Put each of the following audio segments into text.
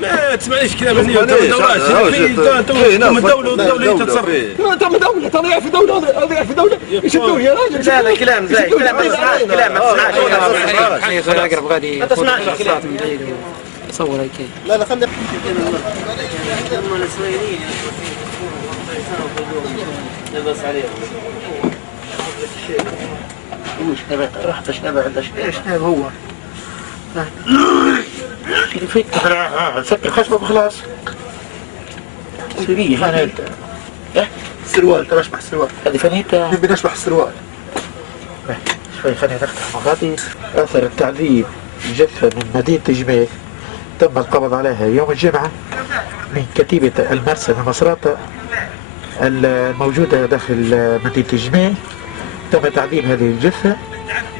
ما تسمعيش كلام هني الدولة تتصرف. تم دولة طلع في دولة اضيع في دولة يشدوه يا راجل. لا لا كلام زي كلام ما تسمعش كلام ما تسمعش. اقرب غادي ما تسمعش كلام من بعيد وصور هيك. لا خلينا بس عليهم مش نبع رحت نبع ايش نبع هو فيك سكر خشبه وخلاص. سريه هذا السروال ترى اشبح السروال هذه فنيتها نبي نشبح السروال شوي. خلينا نفتح مغادي. اثر التعذيب جثه من مدينه جميل تم القبض عليها يوم الجمعه من كتيبه المرسى المصراتة الموجوده داخل مدينه جميل. تم تعذيب هذه الجثه.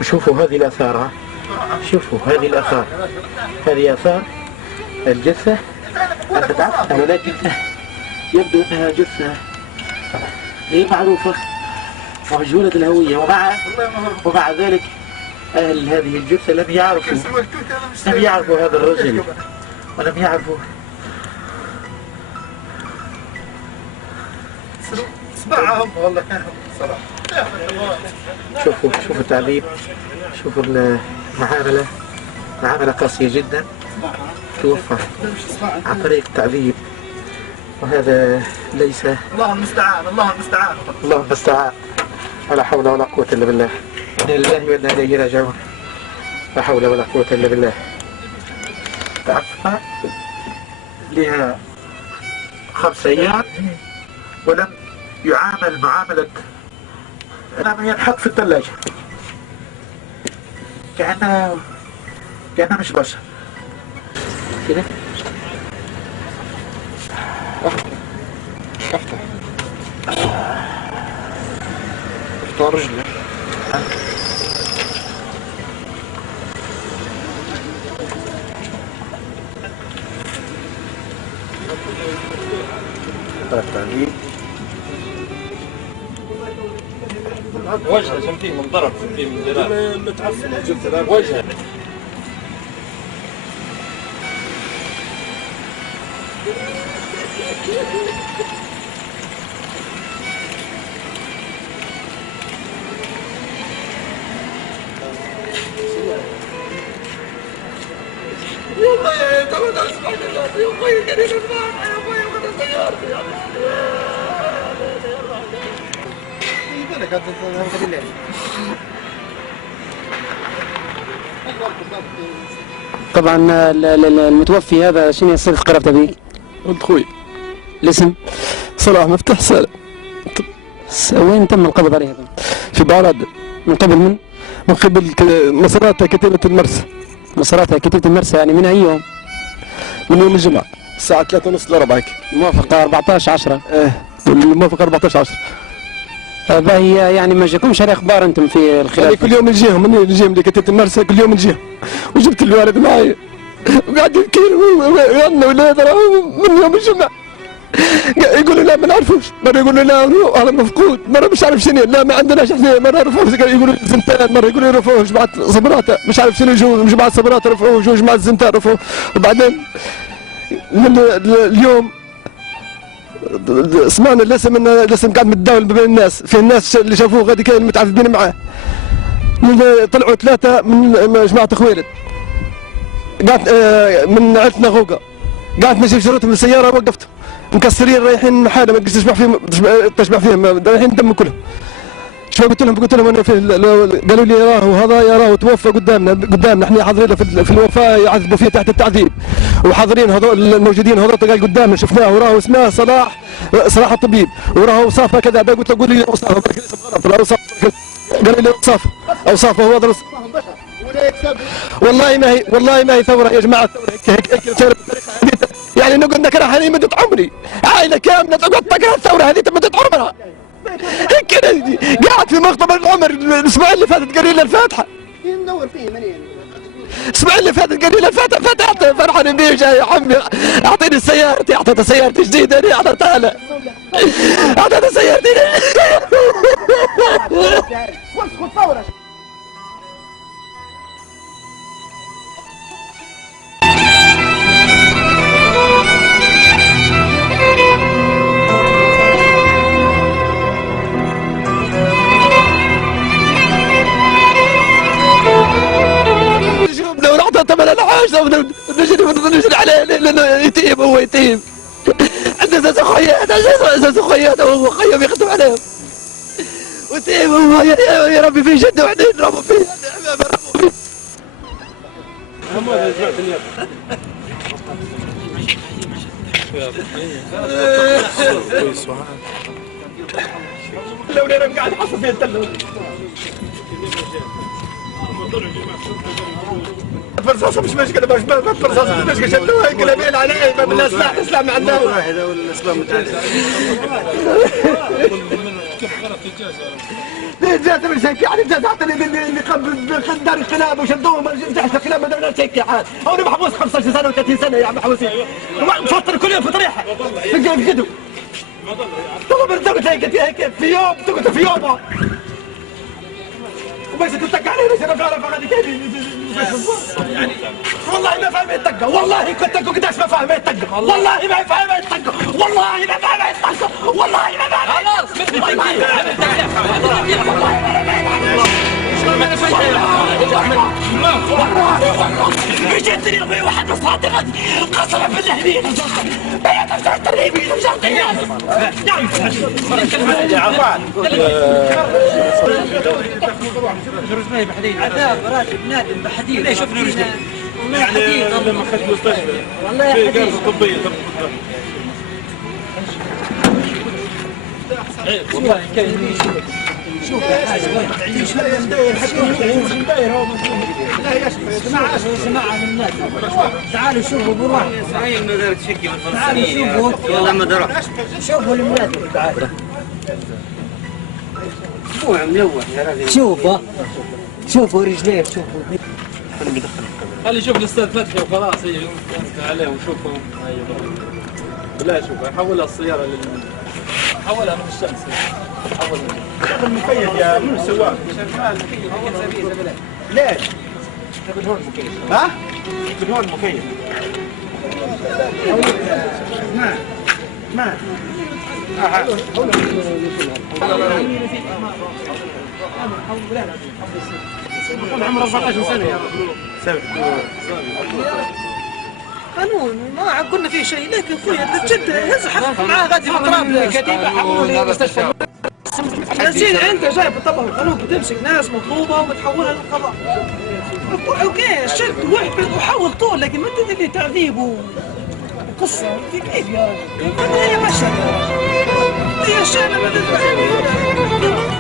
وشوفوا هذه الاثار، شوفوا هذه الاثار، هذه اثار الجثه المتعفنه، ولكن يبدو انها جثه غير معروفه ومجهوله الهويه. ومع ذلك اهل هذه الجثه لم يعرفوا هذا الرجل ولم يعرفوا. اسمعهم والله كانوا صراحه. شوفوا التعذيب، شوفوا معاملة قاسية جدا. توفى عن طريق التعذيب، وهذا ليس. الله المستعان الله المستعان الله المستعان. ولا حول ولا قوة إلا بالله. إنا لله وإنا إليه راجعون. لا حول ولا قوة إلا بالله. تعفى لها 5 أيام ولم يعامل معاملة أنه ينحط في الثلاجة كأنه مش بشر كده. افتح رجلي. وجهه سمتيه من ضرب، سمتيه من زلال متعفن الجثه وجهه. والله يا ترى اسمع بالله يا اخوي كريم اسمع يا اخوي خذ سيارتي يا طبعا المتوفي هذا شنو يصير قرابته به؟ ولد خوي. الاسم؟ صلاح مفتاح سالم. وين تم القبض عليه هذا؟ في بعرض. من قبل من؟ من قبل مسارات كتيبة المرسى. مسارات كتيبة المرسى، يعني من أي يوم؟ من يوم الجمعة الساعة 3:30 ل 4 هيك. موافق 14/10. الموافق 14/10. باهي، يعني ما جاكمش على اخبار انتم في الخلاف؟ يعني كل يوم نجيهم، من نجيهم لكتيبة المرسى كل يوم نجيهم. وجبت الوالد معي وقاعد يبكي ويانا ولاد من يوم الجمعة. يقولوا لا ما نعرفوش، مرة يقولوا لا هذا مفقود، مرة مش عارف شنو، لا ما عندناش احنا، مرة رفعوه يقولوا زنتان، مرة يقولوا رفعوه جماعة صبراته، مش عارف شنو جماعة صبراته رفعوه، جماعة الزنتان رفعوه. وبعدين من اليوم سمعنا الاسم قاعد متداول بين الناس، في الناس اللي شافوه غادي كانوا متعذبين معاه. طلعوا 3 من جماعة خويلد قاعد من عيلتنا غوقة، قاعد نجيب شروطهم من السيارة وقفتهم مكسرين رايحين حالة ما تقدرش تشبع فيهم رايحين دم كلهم. شو قلت لهم انا قالوا لي راه توفى قدامنا احنا حاضرين في الوفاه يعذبوا فيه تحت التعذيب، وحاضرين هذول الموجودين هذول قال قدامنا شفناه، وراه اسمه صلاح الطبيب، وراه وصافه كذا. قلت له قول لي اوصافه قال لي اوصافه هو هذا. والله ما هي ثوره يا جماعه، هيك يعني نقول نكره هذه مدة عمري، عائلة كاملة تقعد تكره الثورة هذه مدة عمرها. هيك قاعد في مقتبل العمر الاسبوع اللي فاتت قاري لي الفاتحة. ندور فيه منين؟ الاسبوع اللي فاتت قاري لي الفاتحة، فتحت فرحان بيه جاي يا عمي اعطيني سيارتي، اعطيته سيارتي جديدة انا اعطيتها له. اعطيته سيارتي. خذ ثورة. نجري عليه لانه يتيم، هو يتيم. عنده 3 اخويات، 3 اخويات وهو خيم يخدم عليهم. ويتيم هو، يا ربي في جده وحدين يضربوا فيه. لو انا قاعد حصل فيه التلة فرصاصة مش مشكلة، بس فرصاصة مش مشكلة، شدوها كلامين عليه ما بالله سلاح ما عندنا. هذا والاسلام متعلق. جات من شيكي جات عطني اللي قام دار الخلاب وشدوهم تحت الخلاب ما دارنا شيكي عاد. هوني محبوس 15 سنة و30 سنة يا عم محبوسين. مفطر كل يوم في طريحة. في قدو. تقعد تقعد هيك في يوم تقعد في يوم. وبس تتك عليه بس انا بعرف غادي كيف يعني والله ما فاهم الطقه، والله كنت قداش ما فاهم الطقه، والله ما فاهم الطقه، والله ما فاهم الطقه، والله ما فاهم. خلاص جيتني ابوي واحد مصلحتي غادي قسما بالله هني بيت تشتري بي رجلي بحديد عذاب راتب نادم بحديد. ليش شفنا رجلي؟ يعني لما اخذت المستشفى والله في يا حديد جلسة طبية شوف يا حاج شوف يا مداير هو لا يشفى جماعة من الناس تعالوا شوفوا بروح تعالوا شوفوا والله ما درى. شوفوا المناسب تعالوا شوفوا رجليه شوفوا خلي يشوف الاستاذ فتحي وخلاص هي عليه وشوفه. لا شوف حولها السيارة حولها من الشمس. حولها المكيف يا من السواق ليش؟ من هون مكيف. ها؟ من هون مكيف. ما عمره 14 سنة يا قانون ما قلنا فيه شيء، لكن خويا بجد يزحف معاه غادي في اطراف كتيبه حولوا لمستشفى الزين عنده جاي بطبق القانون بتمسك ناس مطلوبه وبتحولها للقضاء. اوكي شد واحبط وحول طول، لكن ما تدري تعذيب وقصه في كيف يا رجل؟ هي مشهد هي شيء ما تدري